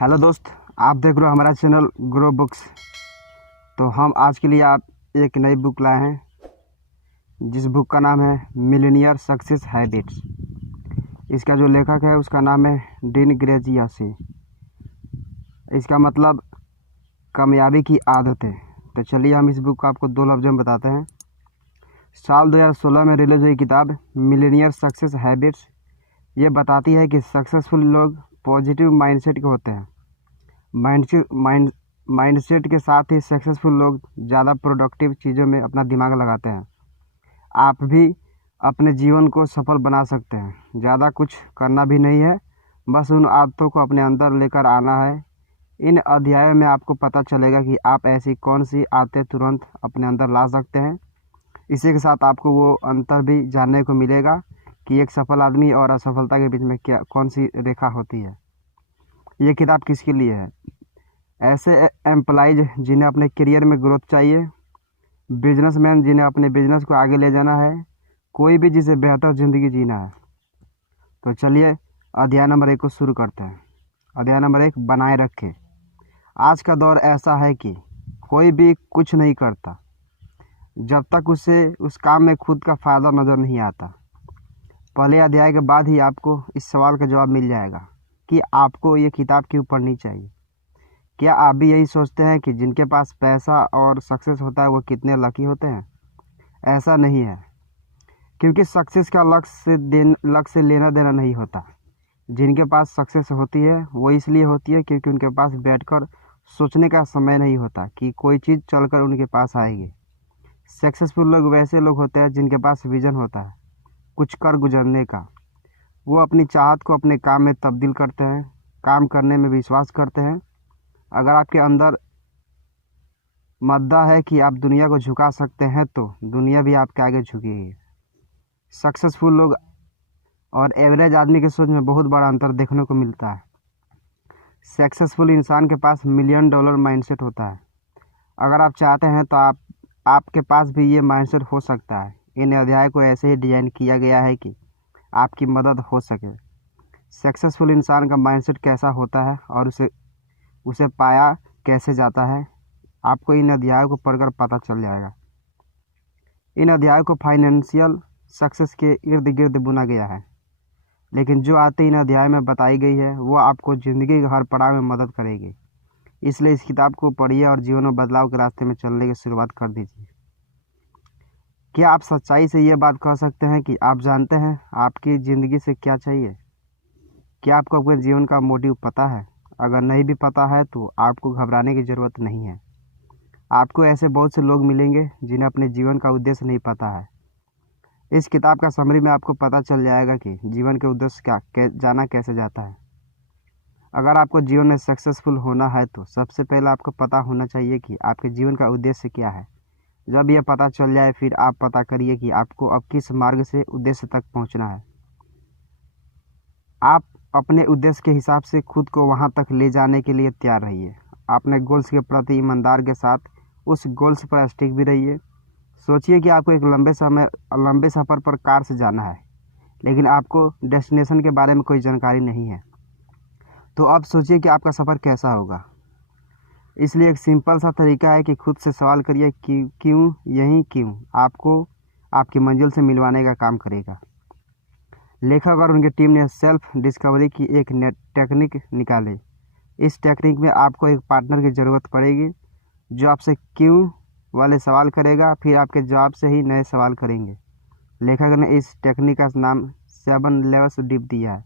Hello दोस्त, आप देख रहे हो हमारा चैनल ग्रो बुक्स। तो हम आज के लिए आप एक नई बुक लाए हैं जिस बुक का नाम है मिलियनेयर सक्सेस हैबिट्स। इसका जो लेखक है उसका नाम है डीन ग्रेजियासी। इसका मतलब कामयाबी की आदतें। तो चलिए हम इस बुक को आपको दो लफ्ज़ों में बताते हैं। साल 2016 में रिलीज हुई किताब मिलियनेयर सक्सेस हैबिट्स ये बताती है कि सक्सेसफुल लोग पॉजिटिव माइंडसेट के होते हैं। माइंडसेट के साथ ही सक्सेसफुल लोग ज़्यादा प्रोडक्टिव चीज़ों में अपना दिमाग लगाते हैं। आप भी अपने जीवन को सफल बना सकते हैं। ज़्यादा कुछ करना भी नहीं है, बस उन आदतों को अपने अंदर लेकर आना है। इन अध्यायों में आपको पता चलेगा कि आप ऐसी कौन सी आदतें तुरंत अपने अंदर ला सकते हैं। इसी के साथ आपको वो अंतर भी जानने को मिलेगा कि एक सफल आदमी और असफलता के बीच में कौन सी रेखा होती है। ये किताब किसके लिए है? ऐसे एम्प्लॉइज जिन्हें अपने करियर में ग्रोथ चाहिए, बिजनेसमैन जिन्हें अपने बिजनेस को आगे ले जाना है, कोई भी जिसे बेहतर ज़िंदगी जीना है। तो चलिए अध्याय नंबर 1 को शुरू करते हैं। अध्याय नंबर 1, बनाए रखें। आज का दौर ऐसा है कि कोई भी कुछ नहीं करता जब तक उसे उस काम में खुद का फ़ायदा नज़र नहीं आता। पहले अध्याय के बाद ही आपको इस सवाल का जवाब मिल जाएगा कि आपको ये किताब क्यों पढ़नी चाहिए। क्या आप भी यही सोचते हैं कि जिनके पास पैसा और सक्सेस होता है वो कितने लकी होते हैं? ऐसा नहीं है, क्योंकि सक्सेस का लक्ष्य से लेना देना नहीं होता। जिनके पास सक्सेस होती है वो इसलिए होती है क्योंकि उनके पास बैठकर सोचने का समय नहीं होता कि कोई चीज़ चलकर उनके पास आएगी। सक्सेसफुल लोग वैसे लोग होते हैं जिनके पास विजन होता है कुछ कर गुजरने का। वो अपनी चाहत को अपने काम में तब्दील करते हैं, काम करने में विश्वास करते हैं। अगर आपके अंदर मद्दा है कि आप दुनिया को झुका सकते हैं तो दुनिया भी आपके आगे झुकेगी। सक्सेसफुल लोग और एवरेज आदमी की सोच में बहुत बड़ा अंतर देखने को मिलता है। सक्सेसफुल इंसान के पास $1,000,000 माइंडसेट होता है। अगर आप चाहते हैं तो आपके पास भी ये माइंडसेट हो सकता है। इन अध्याय को ऐसे ही डिज़ाइन किया गया है कि आपकी मदद हो सके। सक्सेसफुल इंसान का माइंडसेट कैसा होता है और उसे पाया कैसे जाता है, आपको इन अध्यायों को पढ़कर पता चल जाएगा। इन अध्यायों को फाइनेंशियल सक्सेस के इर्द गिर्द बुना गया है, लेकिन जो आते इन अध्याय में बताई गई है वो आपको ज़िंदगी के हर पड़ाव में मदद करेगी। इसलिए इस किताब को पढ़िए और जीवन में बदलाव के रास्ते में चलने की शुरुआत कर दीजिए। क्या आप सच्चाई से ये बात कह सकते हैं कि आप जानते हैं आपकी ज़िंदगी से क्या चाहिए? क्या आपको अपने जीवन का मोटिव पता है? अगर नहीं भी पता है तो आपको घबराने की ज़रूरत नहीं है। आपको ऐसे बहुत से लोग मिलेंगे जिन्हें अपने जीवन का उद्देश्य नहीं पता है। इस किताब का समरी में आपको पता चल जाएगा कि जीवन के उद्देश्य जाना कैसे जाता है। अगर आपको जीवन में सक्सेसफुल होना है तो सबसे पहले आपको पता होना चाहिए कि आपके जीवन का उद्देश्य क्या है। जब यह पता चल जाए फिर आप पता करिए कि आपको अब किस मार्ग से उद्देश्य तक पहुंचना है। आप अपने उद्देश्य के हिसाब से खुद को वहां तक ले जाने के लिए तैयार रहिए। अपने गोल्स के प्रति ईमानदार के साथ उस गोल्स पर स्टिक भी रहिए। सोचिए कि आपको एक लंबे सफ़र पर कार से जाना है, लेकिन आपको डेस्टिनेशन के बारे में कोई जानकारी नहीं है। तो अब सोचिए कि आपका सफ़र कैसा होगा। इसलिए एक सिंपल सा तरीका है कि खुद से सवाल करिए कि क्यों आपको आपकी मंजिल से मिलवाने का काम करेगा। लेखक और उनकी टीम ने सेल्फ डिस्कवरी की एक टेक्निक निकाली। इस टेक्निक में आपको एक पार्टनर की ज़रूरत पड़ेगी जो आपसे क्यों वाले सवाल करेगा, फिर आपके जवाब से ही नए सवाल करेंगे। लेखक ने इस टेक्निक का नाम 7 लेवल्स डीप दिया है।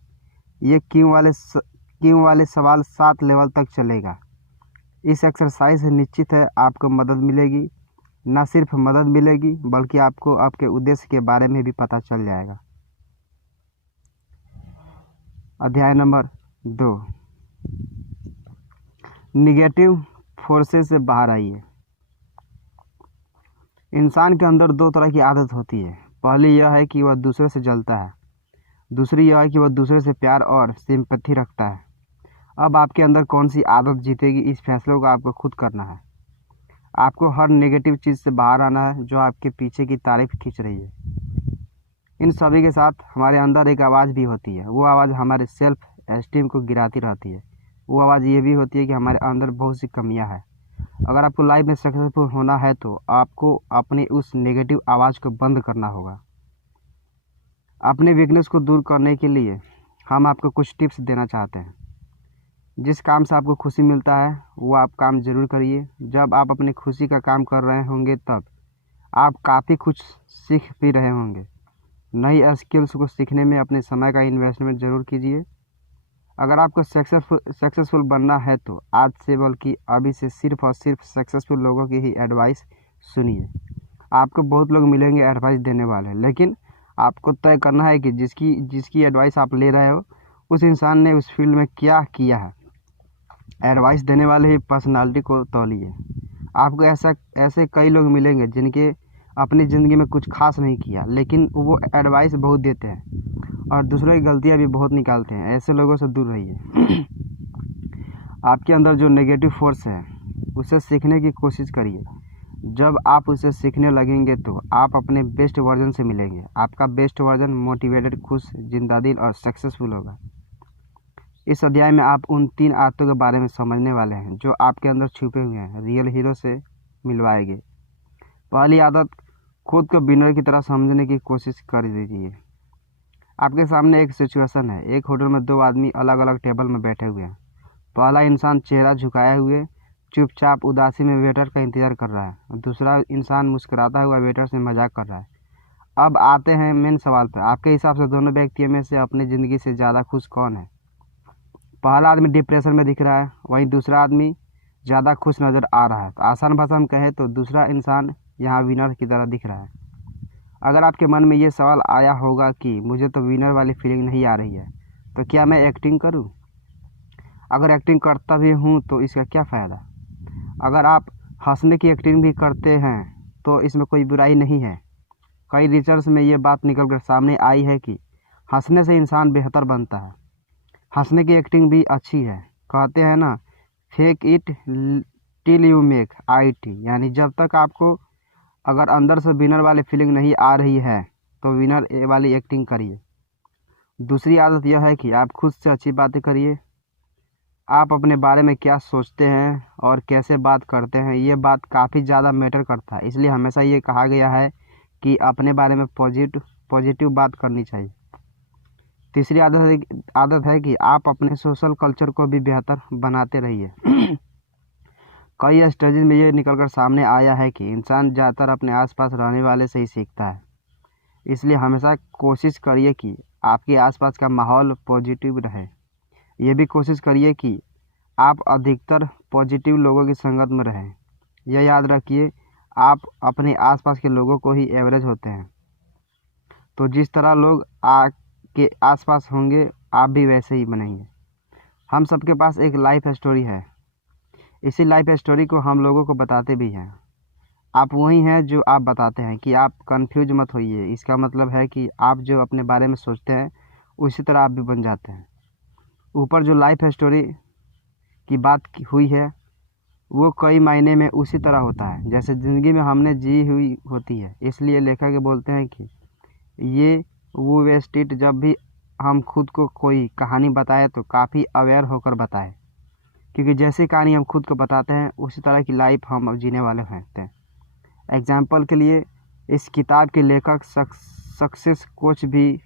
ये क्यों वाले सवाल 7 लेवल तक चलेगा। इस एक्सरसाइज से निश्चित है आपको मदद मिलेगी। न सिर्फ मदद मिलेगी बल्कि आपको आपके उद्देश्य के बारे में भी पता चल जाएगा। अध्याय नंबर 2, निगेटिव फोर्सेस से बाहर आइए। इंसान के अंदर 2 तरह की आदत होती है। पहली यह है कि वह दूसरे से जलता है, दूसरी यह है कि वह दूसरे से प्यार और सिंपैथी रखता है। अब आपके अंदर कौन सी आदत जीतेगी इस फैसले को आपको खुद करना है। आपको हर नेगेटिव चीज़ से बाहर आना है जो आपके पीछे की तारीफ खींच रही है। इन सभी के साथ हमारे अंदर एक आवाज़ भी होती है। वो आवाज़ हमारे सेल्फ एस्टीम को गिराती रहती है। वो आवाज़ ये भी होती है कि हमारे अंदर बहुत सी कमियां हैं। अगर आपको लाइफ में सक्सेसफुल होना है तो आपको अपनी उस नेगेटिव आवाज़ को बंद करना होगा। अपने वीकनेस को दूर करने के लिए हम आपको कुछ टिप्स देना चाहते हैं। जिस काम से आपको खुशी मिलता है वो आप काम ज़रूर करिए। जब आप अपनी खुशी का काम कर रहे होंगे तब आप काफ़ी कुछ सीख भी रहे होंगे। नई स्किल्स को सीखने में अपने समय का इन्वेस्टमेंट ज़रूर कीजिए। अगर आपको सक्सेसफुल बनना है तो आज से बल्कि अभी से सिर्फ और सिर्फ सक्सेसफुल लोगों की ही एडवाइस सुनिए। आपको बहुत लोग मिलेंगे एडवाइस देने वाले, लेकिन आपको तय करना है कि जिसकी एडवाइस आप ले रहे हो उस इंसान ने उस फील्ड में क्या किया है। एडवाइस देने वाले ही पर्सनालिटी को तौलिए। आपको ऐसे कई लोग मिलेंगे जिनके अपनी ज़िंदगी में कुछ खास नहीं किया, लेकिन वो एडवाइस बहुत देते हैं और दूसरों की गलतियां भी बहुत निकालते हैं। ऐसे लोगों से दूर रहिए। आपके अंदर जो नेगेटिव फोर्स है उसे सीखने की कोशिश करिए। जब आप उसे सीखने लगेंगे तो आप अपने बेस्ट वर्जन से मिलेंगे। आपका बेस्ट वर्जन मोटिवेटेड, खुश, जिंदादिल और सक्सेसफुल होगा। इस अध्याय में आप उन 3 आदतों के बारे में समझने वाले हैं जो आपके अंदर छुपे हुए हैं, रियल हीरो से मिलवाएंगे। पहली आदत, खुद को विनर की तरह समझने की कोशिश कर दीजिए। आपके सामने एक सिचुएशन है। एक होटल में 2 आदमी अलग अलग टेबल में बैठे हुए हैं। पहला इंसान चेहरा झुकाए हुए चुपचाप उदासी में वेटर का इंतजार कर रहा है और दूसरा इंसान मुस्कुराता हुआ वेटर से मजाक कर रहा है। अब आते हैं मेन सवाल पर। आपके हिसाब से दोनों व्यक्तियों में से अपनी ज़िंदगी से ज़्यादा खुश कौन है? पहला आदमी डिप्रेशन में दिख रहा है, वहीं दूसरा आदमी ज़्यादा खुश नज़र आ रहा है। तो आसान भाषा में कहें तो दूसरा इंसान यहाँ विनर की तरह दिख रहा है। अगर आपके मन में ये सवाल आया होगा कि मुझे तो विनर वाली फीलिंग नहीं आ रही है, तो क्या मैं एक्टिंग करूं? अगर एक्टिंग करता भी हूं तो इसका क्या फ़ायदा? अगर आप हंसने की एक्टिंग भी करते हैं तो इसमें कोई बुराई नहीं है। कई रिसर्च में ये बात निकल कर सामने आई है कि हंसने से इंसान बेहतर बनता है। हंसने की एक्टिंग भी अच्छी है। कहते हैं ना, fake it till you make IT, यानी जब तक आपको अगर अंदर से विनर वाली फीलिंग नहीं आ रही है तो विनर वाली एक्टिंग करिए। दूसरी आदत यह है कि आप खुद से अच्छी बातें करिए। आप अपने बारे में क्या सोचते हैं और कैसे बात करते हैं, ये बात काफ़ी ज़्यादा मैटर करता है। इसलिए हमेशा ये कहा गया है कि अपने बारे में पॉजिटिव बात करनी चाहिए। तीसरी आदत है कि आप अपने सोशल कल्चर को भी बेहतर बनाते रहिए। कई स्टडीज में ये निकल कर सामने आया है कि इंसान ज़्यादातर अपने आसपास रहने वाले से ही सीखता है। इसलिए हमेशा कोशिश करिए कि आपके आसपास का माहौल पॉजिटिव रहे। ये भी कोशिश करिए कि आप अधिकतर पॉजिटिव लोगों की संगत में रहें। यह याद रखिए, आप अपने आसपास के लोगों को ही एवरेज होते हैं। तो जिस तरह लोग आपके आसपास होंगे आप भी वैसे ही बनेंगे। हम सबके पास एक लाइफ स्टोरी है। इसी लाइफ स्टोरी को हम लोगों को बताते भी हैं। आप वही हैं जो आप बताते हैं। कि आप कंफ्यूज मत होइए। इसका मतलब है कि आप जो अपने बारे में सोचते हैं उसी तरह आप भी बन जाते हैं। ऊपर जो लाइफ स्टोरी की बात हुई है वो कई मायने में उसी तरह होता है जैसे ज़िंदगी में हमने जी हुई होती है। इसलिए लेखक बोलते हैं कि ये वो वेस्टिट, जब भी हम खुद को कोई कहानी बताएं तो काफ़ी अवेयर होकर बताएं, क्योंकि जैसी कहानी हम खुद को बताते हैं उसी तरह की लाइफ हम जीने वाले होते हैं। एग्जाम्पल के लिए, इस किताब के लेखक सक्सेस कोच भी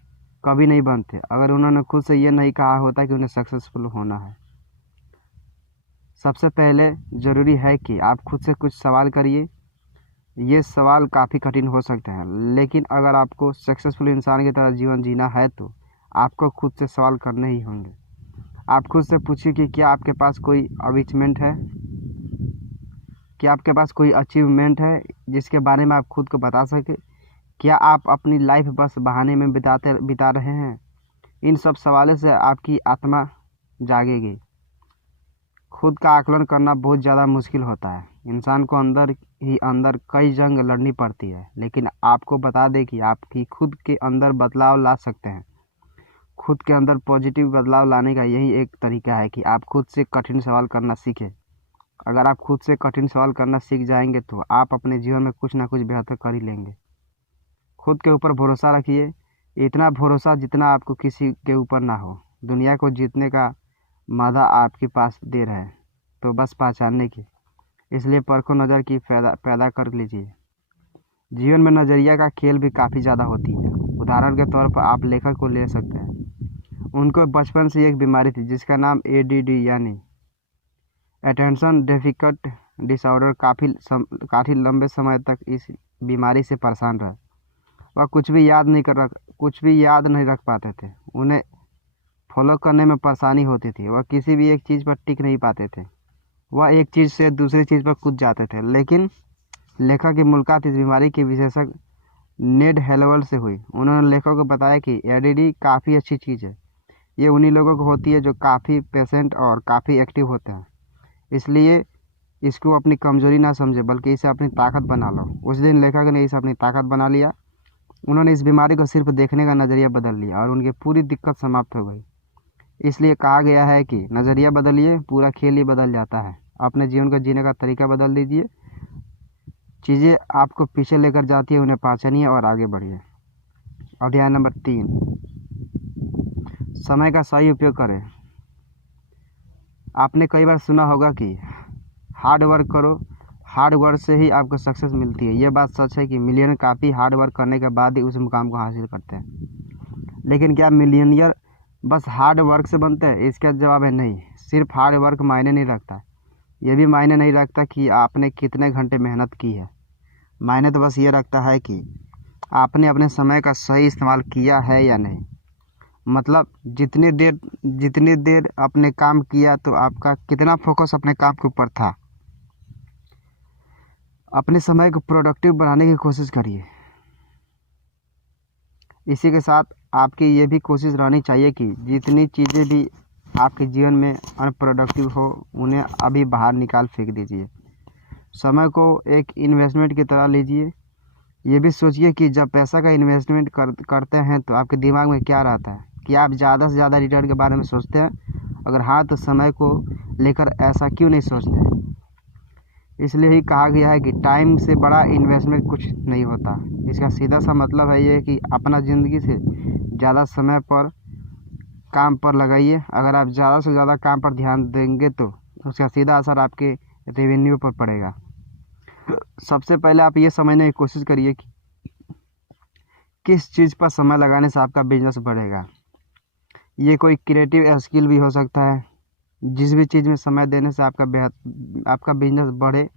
कभी नहीं बनते अगर उन्होंने खुद से ये नहीं कहा होता कि उन्हें सक्सेसफुल होना है। सबसे पहले ज़रूरी है कि आप खुद से कुछ सवाल करिए। ये सवाल काफ़ी कठिन हो सकते हैं, लेकिन अगर आपको सक्सेसफुल इंसान की तरह जीवन जीना है तो आपको खुद से सवाल करने ही होंगे। आप खुद से पूछिए कि क्या आपके पास कोई अचीवमेंट है? क्या आपके पास कोई अचीवमेंट है जिसके बारे में आप खुद को बता सके? क्या आप अपनी लाइफ बस बहाने में बिता रहे हैं? इन सब सवालों से आपकी आत्मा जागेगी। खुद का आकलन करना बहुत ज़्यादा मुश्किल होता है। इंसान को अंदर ही अंदर कई जंग लड़नी पड़ती है, लेकिन आपको बता दें कि आपकी खुद के अंदर बदलाव ला सकते हैं। खुद के अंदर पॉजिटिव बदलाव लाने का यही एक तरीका है कि आप खुद से कठिन सवाल करना सीखें। अगर आप खुद से कठिन सवाल करना सीख जाएंगे तो आप अपने जीवन में कुछ ना कुछ बेहतर कर ही लेंगे। खुद के ऊपर भरोसा रखिए। इतना भरोसा जितना आपको किसी के ऊपर ना हो। दुनिया को जीतने का मादा आपके पास देर है तो बस पहचानने की, इसलिए परखो नज़र की पैदा कर लीजिए। जीवन में नज़रिया का खेल भी काफ़ी ज़्यादा होती है। उदाहरण के तौर पर आप लेखक को ले सकते हैं। उनको बचपन से एक बीमारी थी जिसका नाम ADD यानी अटेंशन डेफिकट डिसऑर्डर। काफ़ी लंबे समय तक इस बीमारी से परेशान रहे। वह कुछ भी याद नहीं रख पाते थे। उन्हें फॉलो करने में परेशानी होती थी। वह किसी भी एक चीज़ पर टिक नहीं पाते थे। वह एक चीज़ से दूसरी चीज़ पर कूद जाते थे। लेकिन लेखक की मुलाकात इस बीमारी के विशेषज्ञ नेड हेलवल से हुई। उन्होंने लेखक को बताया कि ADD काफ़ी अच्छी चीज़ है। ये उन्हीं लोगों को होती है जो काफ़ी पेशेंट और काफ़ी एक्टिव होते हैं। इसलिए इसको अपनी कमज़ोरी ना समझे बल्कि इसे अपनी ताकत बना लो। उस दिन लेखक ने इसे अपनी ताकत बना लिया। उन्होंने इस बीमारी को सिर्फ देखने का नज़रिया बदल लिया और उनकी पूरी दिक्कत समाप्त हो गई। इसलिए कहा गया है कि नज़रिया बदलिए, पूरा खेल ही बदल जाता है। अपने जीवन को जीने का तरीका बदल दीजिए। चीज़ें आपको पीछे लेकर जाती है, उन्हें पहचानिए और आगे बढ़िए। अध्याय नंबर 3, समय का सही उपयोग करें। आपने कई बार सुना होगा कि हार्ड वर्क करो, हार्ड वर्क से ही आपको सक्सेस मिलती है। यह बात सच है कि मिलियनर काफ़ी हार्ड वर्क करने के बाद ही उस मुकाम को हासिल करते हैं। लेकिन क्या मिलियनियर बस हार्ड वर्क से बनते हैं? इसका जवाब है नहीं। सिर्फ हार्ड वर्क मायने नहीं रखता। यह भी मायने नहीं रखता कि आपने कितने घंटे मेहनत की है। मायने तो बस ये रखता है कि आपने अपने समय का सही इस्तेमाल किया है या नहीं। मतलब जितनी देर आपने काम किया तो आपका कितना फोकस अपने काम के ऊपर था। अपने समय को प्रोडक्टिव बनाने की कोशिश करिए। इसी के साथ आपकी ये भी कोशिश रहनी चाहिए कि जितनी चीज़ें भी आपके जीवन में अनप्रोडक्टिव हो उन्हें अभी बाहर निकाल फेंक दीजिए। समय को एक इन्वेस्टमेंट की तरह लीजिए। ये भी सोचिए कि जब पैसा का इन्वेस्टमेंट करते हैं तो आपके दिमाग में क्या रहता है कि आप ज़्यादा से ज़्यादा रिटर्न के बारे में सोचते हैं। अगर हाँ तो समय को लेकर ऐसा क्यों नहीं सोचते? इसलिए ही कहा गया है कि टाइम से बड़ा इन्वेस्टमेंट कुछ नहीं होता। इसका सीधा सा मतलब है ये कि अपना ज़िंदगी से ज़्यादा समय पर काम पर लगाइए। अगर आप ज़्यादा से ज़्यादा काम पर ध्यान देंगे तो उसका सीधा असर आपके रेवेन्यू पर पड़ेगा। सबसे पहले आप ये समझने की कोशिश करिए कि किस चीज़ पर समय लगाने से आपका बिजनेस बढ़ेगा। ये कोई क्रिएटिव स्किल भी हो सकता है। जिस भी चीज़ में समय देने से आपका बिजनेस बढ़े,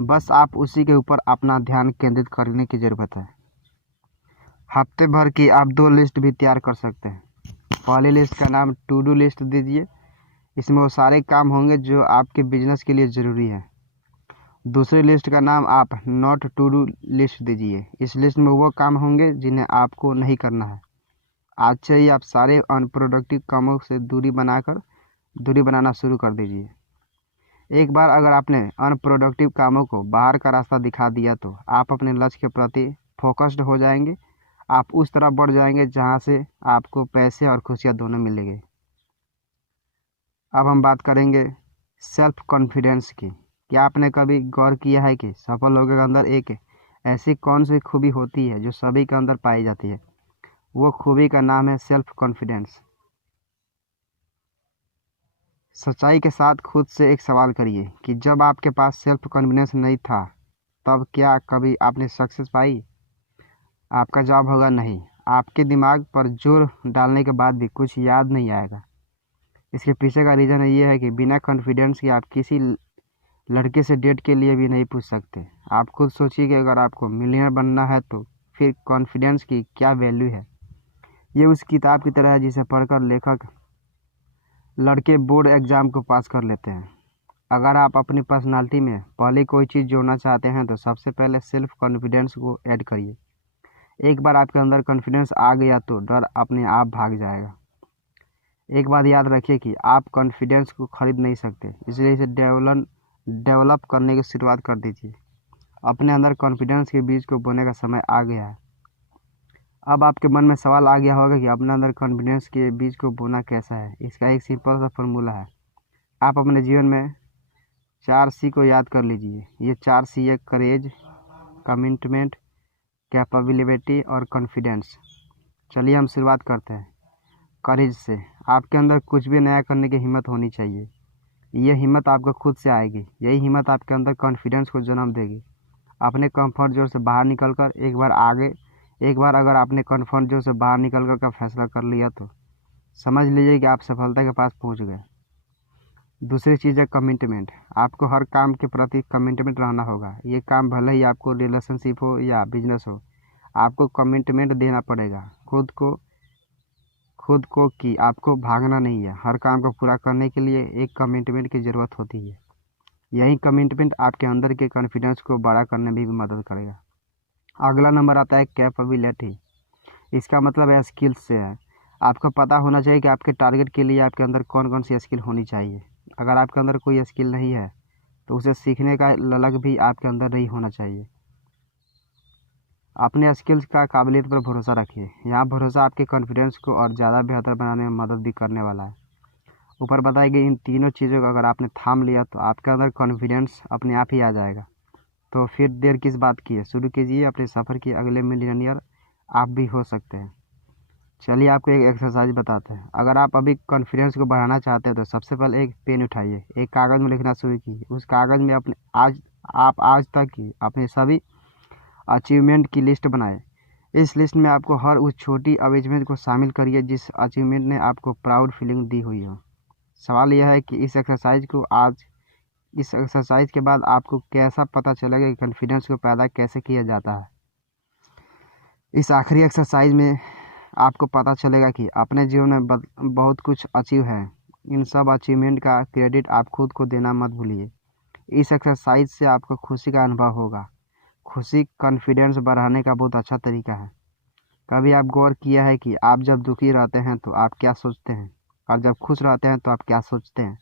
बस आप उसी के ऊपर अपना ध्यान केंद्रित करने की ज़रूरत है। हफ्ते भर की आप 2 लिस्ट भी तैयार कर सकते हैं। पहली लिस्ट का नाम टू डू लिस्ट दीजिए। इसमें वो सारे काम होंगे जो आपके बिजनेस के लिए ज़रूरी हैं। दूसरी लिस्ट का नाम आप नॉट टू डू लिस्ट दीजिए। इस लिस्ट में वो काम होंगे जिन्हें आपको नहीं करना है। आज से ही आप सारे अनप्रोडक्टिव कामों से दूरी बनाना शुरू कर दीजिए। एक बार अगर आपने अनप्रोडक्टिव कामों को बाहर का रास्ता दिखा दिया तो आप अपने लक्ष्य के प्रति फोकस्ड हो जाएंगे। आप उस तरफ बढ़ जाएंगे जहां से आपको पैसे और खुशियां दोनों मिलेंगे। अब हम बात करेंगे सेल्फ कॉन्फिडेंस की। क्या आपने कभी गौर किया है कि सफल लोगों के अंदर एक ऐसी कौन सी खूबी होती है जो सभी के अंदर पाई जाती है? वो खूबी का नाम है सेल्फ कॉन्फिडेंस। सच्चाई के साथ खुद से एक सवाल करिए कि जब आपके पास सेल्फ कॉन्फिडेंस नहीं था तब क्या कभी आपने सक्सेस पाई? आपका जवाब होगा नहीं। आपके दिमाग पर जोर डालने के बाद भी कुछ याद नहीं आएगा। इसके पीछे का रीज़न ये है कि बिना कॉन्फिडेंस के आप किसी लड़के से डेट के लिए भी नहीं पूछ सकते। आप खुद सोचिए कि अगर आपको मिलियनर बनना है तो फिर कॉन्फिडेंस की क्या वैल्यू है? ये उस किताब की तरह है जिसे पढ़कर लेखक लड़के बोर्ड एग्ज़ाम को पास कर लेते हैं। अगर आप अपनी पर्सनालिटी में पहले कोई चीज़ जोड़ना चाहते हैं तो सबसे पहले सेल्फ कॉन्फिडेंस को ऐड करिए। एक बार आपके अंदर कॉन्फिडेंस आ गया तो डर अपने आप भाग जाएगा। एक बात याद रखिए कि आप कॉन्फिडेंस को खरीद नहीं सकते, इसलिए इसे डेवलप करने की शुरुआत कर दीजिए। अपने अंदर कॉन्फिडेंस के बीज को बोने का समय आ गया है। अब आपके मन में सवाल आ गया होगा कि अपने अंदर कॉन्फिडेंस के बीज को बोना कैसा है। इसका एक सिंपल सा फॉर्मूला है। आप अपने जीवन में 4 C को याद कर लीजिए। ये 4 C है: करेज, कमिटमेंट, कैपेबिलिटी और कॉन्फिडेंस। चलिए हम शुरुआत करते हैं। करेज से। आपके अंदर कुछ भी नया करने की हिम्मत होनी चाहिए। ये हिम्मत आपको खुद से आएगी। यही हिम्मत आपके अंदर कॉन्फिडेंस को जन्म देगी। अपने कंफर्ट जोन से बाहर निकलकर एक बार अगर आपने कंफर्ट जोन से बाहर निकलकर का फैसला कर लिया तो समझ लीजिए कि आप सफलता के पास पहुंच गए। दूसरी चीज़ है कमिटमेंट। आपको हर काम के प्रति कमिटमेंट रहना होगा। ये काम भले ही आपको रिलेशनशिप हो या बिजनेस हो, आपको कमिटमेंट देना पड़ेगा खुद को कि आपको भागना नहीं है। हर काम को पूरा करने के लिए एक कमिटमेंट की ज़रूरत होती है। यही कमिटमेंट आपके अंदर के कॉन्फिडेंस को बड़ा करने में भी मदद करेगा। अगला नंबर आता है कैपेबिलिटी। इसका मतलब है स्किल्स से है। आपको पता होना चाहिए कि आपके टारगेट के लिए आपके अंदर कौन कौन सी स्किल होनी चाहिए। अगर आपके अंदर कोई स्किल नहीं है तो उसे सीखने का ललक भी आपके अंदर नहीं होना चाहिए। अपने स्किल्स का काबिलियत पर भरोसा रखिए। यहाँ भरोसा आपके कॉन्फिडेंस को और ज़्यादा बेहतर बनाने में मदद भी करने वाला है। ऊपर बताई गई इन तीनों चीज़ों को अगर आपने थाम लिया तो आपके अंदर कॉन्फिडेंस अपने आप ही आ जाएगा। तो फिर देर किस बात की है, शुरू कीजिए अपने सफ़र की। अगले मिलियनियर आप भी हो सकते हैं। चलिए आपको एक एक्सरसाइज बताते हैं। अगर आप अभी कॉन्फिडेंस को बढ़ाना चाहते हैं तो सबसे पहले एक पेन उठाइए, एक कागज़ में लिखना शुरू कीजिए। उस कागज़ में आप आज तक की अपने सभी अचीवमेंट की लिस्ट बनाएं। इस लिस्ट में आपको हर उस छोटी अचीवमेंट को शामिल करिए जिस अचीवमेंट ने आपको प्राउड फीलिंग दी हुई हो। सवाल यह है कि इस एक्सरसाइज के बाद आपको कैसा पता चलेगा कि कॉन्फिडेंस को पैदा कैसे किया जाता है। इस आखिरी एक्सरसाइज में आपको पता चलेगा कि अपने जीवन में बहुत कुछ अचीव है। इन सब अचीवमेंट का क्रेडिट आप खुद को देना मत भूलिए। इस एक्सरसाइज से आपको खुशी का अनुभव होगा। खुशी कॉन्फिडेंस बढ़ाने का बहुत अच्छा तरीका है। कभी आप गौर किया है कि आप जब दुखी रहते हैं तो आप क्या सोचते हैं और जब खुश रहते हैं तो आप क्या सोचते हैं।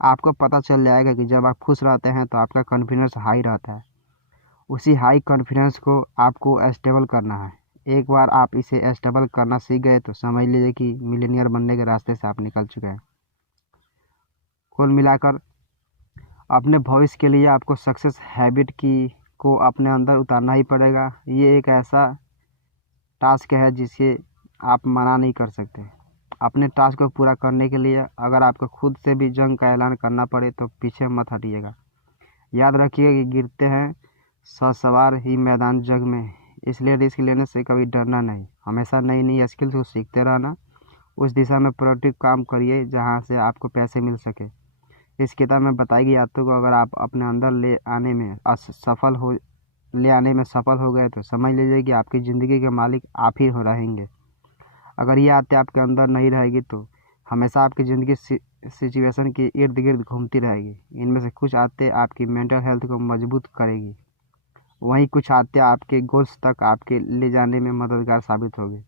आपको पता चल जाएगा कि जब आप खुश रहते हैं तो आपका कॉन्फिडेंस हाई रहता है। उसी हाई कॉन्फिडेंस को आपको स्टेबल करना है। एक बार आप इसे स्टेबल करना सीख गए तो समझ लीजिए कि मिलीनियर बनने के रास्ते से आप निकल चुके हैं। कुल मिलाकर अपने भविष्य के लिए आपको सक्सेस हैबिट को अपने अंदर उतारना ही पड़ेगा। ये एक ऐसा टास्क है जिसे आप मना नहीं कर सकते। अपने टास्क को पूरा करने के लिए अगर आपको खुद से भी जंग का ऐलान करना पड़े तो पीछे मत हटिएगा। याद रखिए कि गिरते हैं सवार ही मैदान जंग में। इसलिए रिस्क लेने से कभी डरना नहीं। हमेशा नई नई स्किल्स को सीखते रहना। उस दिशा में प्रोडक्टिव काम करिए जहां से आपको पैसे मिल सके। इस किताब में बताई गई आदतों को अगर आप अपने अंदर ले आने में सफल हो गए तो समझ लीजिए कि आपकी ज़िंदगी के मालिक आप ही हो रहेंगे। अगर ये आदतें आपके अंदर नहीं रहेगी तो हमेशा आपकी ज़िंदगी सिचुएशन के इर्द गिर्द घूमती रहेगी। इनमें से कुछ आदतें आपकी मेंटल हेल्थ को मजबूत करेगी, वहीं कुछ आदतें आपके गोल्स तक आपके ले जाने में मददगार साबित होगी।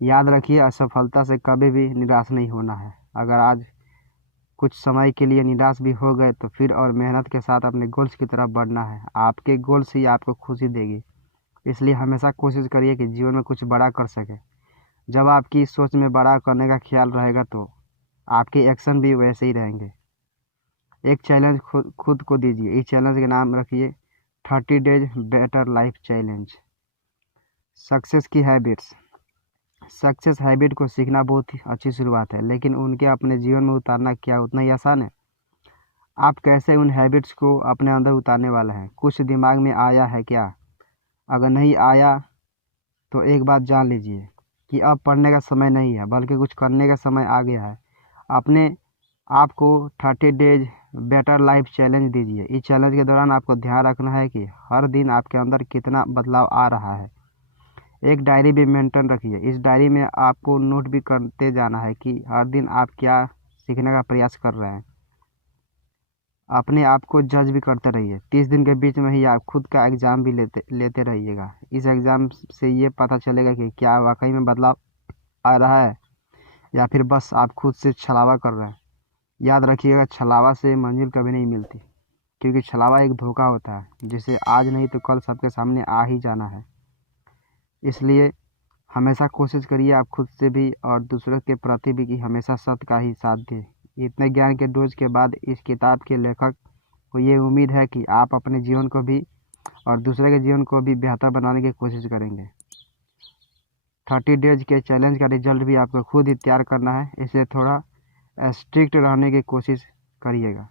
याद रखिए, असफलता से कभी भी निराश नहीं होना है। अगर आज कुछ समय के लिए निराश भी हो गए तो फिर और मेहनत के साथ अपने गोल्स की तरफ बढ़ना है। आपके गोल्स ही आपको खुशी देगी। इसलिए हमेशा कोशिश करिए कि जीवन में कुछ बड़ा कर सके। जब आपकी सोच में बड़ा करने का ख्याल रहेगा तो आपके एक्शन भी वैसे ही रहेंगे। एक चैलेंज खुद को दीजिए। इस चैलेंज के नाम रखिए 30 days better life challenge. Success habit को सीखना बहुत ही अच्छी शुरुआत है, लेकिन उनके अपने जीवन में उतारना क्या उतना ही आसान है? आप कैसे उन हैबिट्स को अपने अंदर उतारने वाले हैं? कुछ दिमाग में आया है क्या? अगर नहीं आया तो एक बात जान लीजिए कि अब पढ़ने का समय नहीं है बल्कि कुछ करने का समय आ गया है। अपने आपको 30 डेज बेटर लाइफ चैलेंज दीजिए। इस चैलेंज के दौरान आपको ध्यान रखना है कि हर दिन आपके अंदर कितना बदलाव आ रहा है। एक डायरी भी मेंटेन रखिए। इस डायरी में आपको नोट भी करते जाना है कि हर दिन आप क्या सीखने का प्रयास कर रहे हैं। अपने आप को जज भी करते रहिए। 30 दिन के बीच में ही आप खुद का एग्ज़ाम भी लेते रहिएगा। इस एग्ज़ाम से ये पता चलेगा कि क्या वाकई में बदलाव आ रहा है या फिर बस आप खुद से छलावा कर रहे हैं। याद रखिएगा, छलावा से मंजिल कभी नहीं मिलती, क्योंकि छलावा एक धोखा होता है जिसे आज नहीं तो कल सबके सामने आ ही जाना है। इसलिए हमेशा कोशिश करिए आप खुद से भी और दूसरों के प्रति भी कि हमेशा सत्य का ही साथ दें। इतने ज्ञान के डोज के बाद इस किताब के लेखक को ये उम्मीद है कि आप अपने जीवन को भी और दूसरे के जीवन को भी बेहतर बनाने की कोशिश करेंगे। 30 डेज के चैलेंज का रिजल्ट भी आपको खुद ही तैयार करना है, इसलिए थोड़ा स्ट्रिक्ट रहने की कोशिश करिएगा।